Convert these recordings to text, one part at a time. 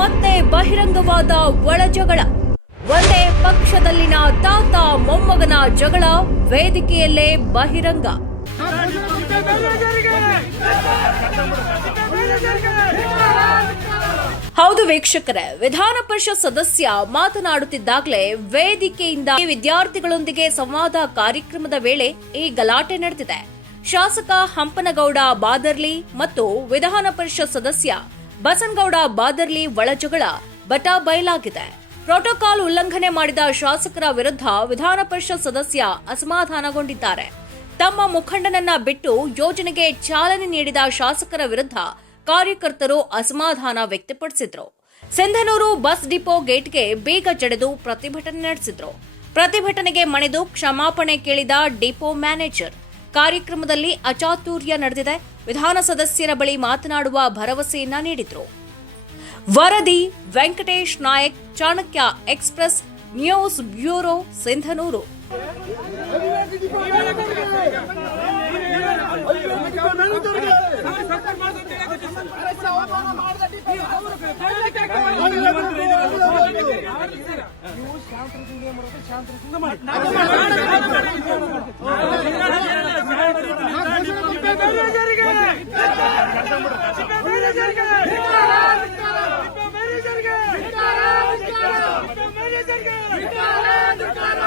ಮತ್ತೆ ಬಹಿರಂಗವಾದ ಒಳಜಗಳ ಒಂದೇ ಪಕ್ಷದಲ್ಲಿನ ತಾತ ಮೊಮ್ಮಗನ ಜಗಳ ವೇದಿಕೆಯಲ್ಲೇ ಬಹಿರಂಗ. ಹೌದು ವೀಕ್ಷಕರೇ, ವಿಧಾನ ಪರಿಷತ್ ಸದಸ್ಯ ಮಾತನಾಡುತ್ತಿದ್ದಾಗಲೇ ವೇದಿಕೆಯಿಂದ ವಿದ್ಯಾರ್ಥಿಗಳೊಂದಿಗೆ ಸಂವಾದ ಕಾರ್ಯಕ್ರಮದ ವೇಳೆ ಈ ಗಲಾಟೆ ನಡೆದಿದೆ. ಶಾಸಕ ಹಂಪನಗೌಡ ಬಾದರ್ಲಿ ಮತ್ತು ವಿಧಾನ ಪರಿಷತ್ ಸದಸ್ಯ ಬಸನಗೌಡ ಬಾದರ್ಲಿ ಒಳಜಗಳ ಬಟಾ ಬಯಲಾಗಿದೆ. ಪ್ರೋಟೋಕಾಲ್ ಉಲ್ಲಂಘನೆ ಮಾಡಿದ ಶಾಸಕರ ವಿರುದ್ಧ ವಿಧಾನ ಪರಿಷತ್ ಸದಸ್ಯ ಅಸಮಾಧಾನಗೊಂಡಿದ್ದಾರೆ. ತಮ್ಮ ಮುಖಂಡನನ್ನ ಬಿಟ್ಟು ಯೋಜನೆಗೆ ಚಾಲನೆ ನೀಡಿದ ಶಾಸಕರ ವಿರುದ್ಧ ಕಾರ್ಯಕರ್ತರು ಅಸಮಾಧಾನ ವ್ಯಕ್ತಪಡಿಸಿದ್ರು. ಸಿಂಧನೂರು ಬಸ್ ಡಿಪೋ ಗೇಟ್ಗೆ ಬೇಗ ಜಡೆದು ಪ್ರತಿಭಟನೆ ನಡೆಸಿದ್ರು. ಪ್ರತಿಭಟನೆಗೆ ಮಣಿದು ಕ್ಷಮಾಪಣೆ ಕೇಳಿದ ಡಿಪೋ ಮ್ಯಾನೇಜರ್. ಕಾರ್ಯಕ್ರಮದಲ್ಲಿ ಅಚಾತುರ್ಯ ನಡೆದಿದೆ. ವಿಧಾನ ಸದಸ್ಯರ ಬಳಿ ಮಾತನಾಡುವ ಭರವಸೆಯನ್ನ ನೀಡಿದ್ರು. ವರದಿ, Venkatesh Nayak, Chanakya express, news bureau, Sindhanur. ಧಿಕ್ಕಾರ ಧಿಕ್ಕಾರ ಧಿಕ್ಕಾರ ಧಿಕ್ಕಾರ ಧಿಕ್ಕಾರ ಧಿಕ್ಕಾರ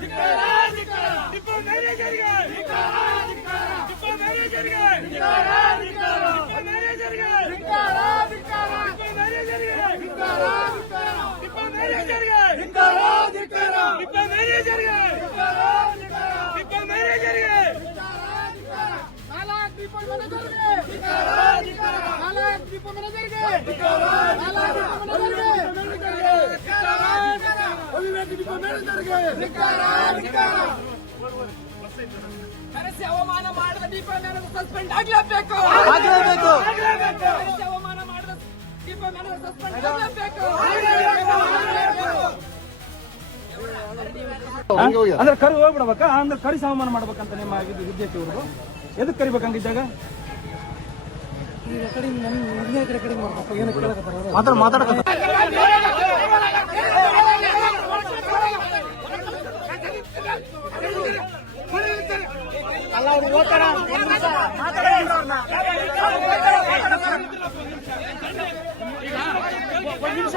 ಧಿಕ್ಕಾರ ಅಂದ್ರೆ ಕರಿ ಹೋಗ್ಬಿಡ್ಬೇಕಾ? ಅಂದ್ರೆ ಕರಿ ಅವಮಾನ ಮಾಡ್ಬೇಕಂತ ನಿಮ್ಮ ಆಗಿದ್ದು ವಿದ್ಯಾರ್ಥಿ ಇವ್ರದ್ದು ಎದಕ್ ಕರಿಬೇಕಂಗಿದ್ದಾಗ? ಮಾತಾಡ ಮಾತಾಡಕ. ಒಂದ್ ನಿಮಿಷ.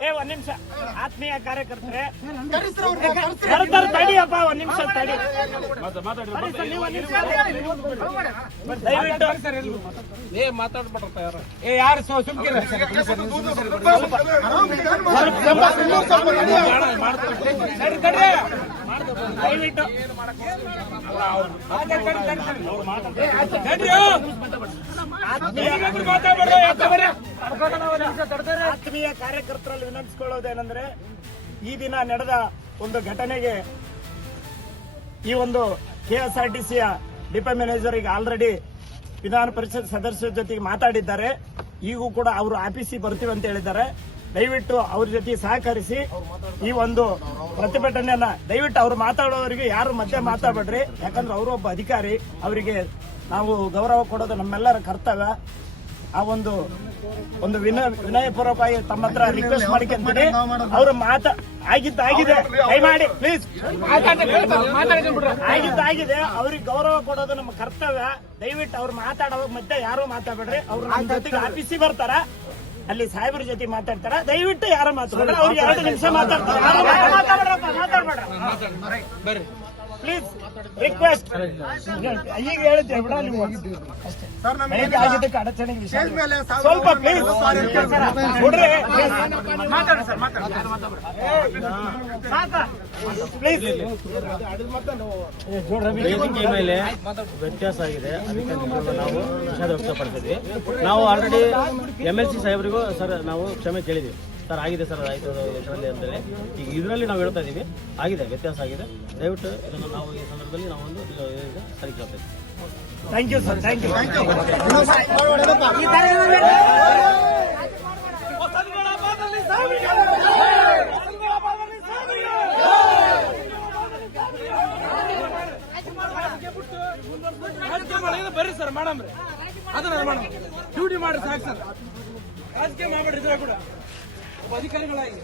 ಏ ಒಂದ್ ನಿಮಿಷ ಆತ್ಮೀಯ ಕಾರ್ಯಕರ್ತರೆ ಕರ್ತಾರ ತಡಿಯಪ್ಪ ಒಂದ್ ನಿಮಿಷ ತಡಿ ಬನ್ನಿ ಸರ್, ನೀವು ಒಂದ್ ನಿಮಿಷ ದಯವಿಟ್ಟು ಏ ಯಾರು ಸುಮ್ಕಿರ ಸುಮ್ಕಿರಿ. ತಡಿ, ತಡಿ. ಆತ್ಮೀಯ ಕಾರ್ಯಕರ್ತರಲ್ಲಿ ವಿನಂತಿಸಿಕೊಳ್ಳೋದೇನೆಂದ್ರೆ ಈ ದಿನ ನಡೆದ ಒಂದು ಘಟನೆಗೆ ಈ ಒಂದು ಕೆಎಸ್ಆರ್ಟಿಸಿಯ ಡಿಪೋ ಮ್ಯಾನೇಜರ್ ಈಗ ಆಲ್ರೆಡಿ ವಿಧಾನ ಪರಿಷತ್ ಸದಸ್ಯರ ಜೊತೆಗೆ ಮಾತಾಡಿದ್ದಾರೆ. ಈಗೂ ಕೂಡ ಅವರು ಆಫೀಸಿಗೆ ಬರ್ತೀವಿ ಅಂತ ಹೇಳಿದ್ದಾರೆ. ದಯವಿಟ್ಟು ಅವ್ರ ಜೊತೆ ಸಹಕರಿಸಿ ಈ ಒಂದು ಪ್ರತಿಭಟನೆಯನ್ನ ದಯವಿಟ್ಟು ಅವ್ರು ಮಾತಾಡೋರಿಗೆ ಯಾರು ಮತ್ತೆ ಮಾತಾಡ್ರಿ ಯಾಕಂದ್ರೆ ಅವರು ಒಬ್ಬ ಅಧಿಕಾರಿ. ಅವರಿಗೆ ನಾವು ಗೌರವ ಕೊಡೋದು ನಮ್ಮೆಲ್ಲರ ಕರ್ತವ್ಯ. ಆ ಒಂದು ಒಂದು ವಿನಯ ವಿನಯಪೂರ್ವಕವಾಗಿ ತಮ್ಮ ಹತ್ರ ರಿಕ್ವೆಸ್ಟ್ ಮಾಡ್ಕೊಂತೀನಿ ಅವರು ಮಾತಾ, ಆಗಿದ್ದು ಆಗಿದೆ. ದಯಮಾಡಿ ಪ್ಲೀಸ್ ಆಗಿದ್ದು ಆಗಿದೆ. ಅವ್ರಿಗೆ ಗೌರವ ಕೊಡೋದು ನಮ್ಮ ಕರ್ತವ್ಯ. ದಯವಿಟ್ಟು ಅವ್ರು ಮಾತಾಡೋ ಮತ್ತೆ ಯಾರು ಮಾತಾಡ್ಬೇಡ್ರಿ. ಅವ್ರು ನಮ್ಮ ಜೊತೆಗೆ ಆಫೀಸಿಗೆ ಬರ್ತಾರ. ಅಲ್ಲಿ ಸಾಹೇಬ್ರ ಜೊತೆ ಮಾತಾಡ್ತಾರ? ದಯವಿಟ್ಟು ಯಾರ ಮಾತಾಡ್ಬೇಡ್ರಿ ಅವ್ರಿಗೆ ಎರಡು ನಿಮಿಷ ಮಾತಾಡ್ತಾರೆ. ಪ್ಲೀಸ್ ರಿಕ್ವೆಸ್ಟ್ ಈಗ ಹೇಳಿದ್ದೆ ಬಿಡ ನೀವು ಅಷ್ಟೇ. ಬೆಳಿಗ್ಗೆ ಆಗಿದ್ದಕ್ಕೆ ಅಡಚಣೆಗೆ ವಿಷಯ ಸ್ವಲ್ಪ ಪ್ಲೀಸ್ ಮೇಲೆ ವ್ಯತ್ಯಾಸ ಆಗಿದೆ ಅದಕ್ಕೆ ನಾವು ವಿಷಾದ ವ್ಯಕ್ತಪಡಿಸಿದ್ವಿ ನಾವು ಆಲ್ರೆಡಿ ಎಂ ಎಲ್ ಸಿ ಸಾಹೇಬರಿಗೂ ಸರ್ ನಾವು ಕ್ಷಮೆ ಕೇಳಿದ್ವಿ ಸರ್ ಆಗಿದೆ ಸರ್ ಆಯಿತು ಇದರಲ್ಲಿ ಅಂತೇಳಿ ಈಗ ಇದರಲ್ಲಿ ನಾವು ಹೇಳ್ತಾ ಇದ್ದೀವಿ ಆಗಿದೆ ವ್ಯತ್ಯಾಸ ಆಗಿದೆ ದಯವಿಟ್ಟು ಇದನ್ನು ನಾವು ಈ ಸಂದರ್ಭದಲ್ಲಿ ನಾವು ಒಂದು ಸರಿ ಕೇಳ್ತೇವೆ thank you sir thank you ಬರ್ರಿ ಸರ್ ಮಾಡಮ್ರಿ ಅದನ್ನ ಡ್ಯೂಟಿ ಮಾಡ್ರಿ ಸಾಕು ಸರ್ ರಾಜಕೀಯ ಮಾಡ್ಬೇಡ್ರಿ ಇದ್ರ ಕೂಡ ಅಧಿಕಾರಿಗಳಾಗಿ